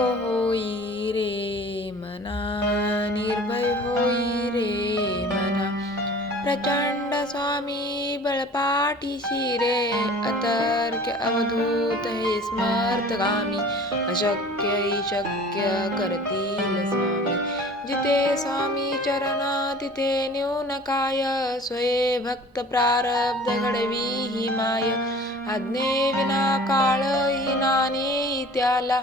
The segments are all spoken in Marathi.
होई रे निर्भय होई रे मना. प्रचंड स्वामी बळपाठी शिरे अतर्क अवधूत हे स्मर्थगामी अशक्य शक्य करतील स्वामी. जिथे स्वामी चरणा तिथे न्यूनकाय स्वे भक्त प्रारब्ध घडवी ही माय. आज्ञे विना काळ ही नाने त्याला.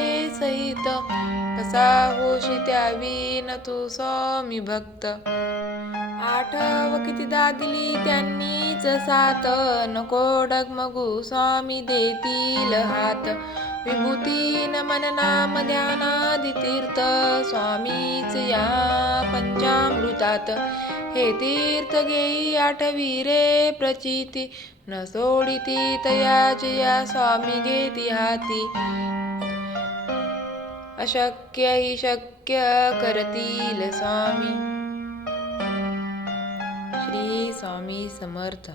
सहित. कसा होशी त्यावी न तू स्वामी भक्त. आठव कितीदा दिली त्यांनीच सात नको डगमगू स्वामी देतील हात. विभूती मन नाम ध्यानादि तीर्थ स्वामीच या पंचामृतात. हे तीर्थ घेई आठवी रे प्रचिती. न सोडिती तयाची या स्वामी घेती हाती. अशक्य हि शक्य करतील स्वामी. श्री स्वामी समर्थ.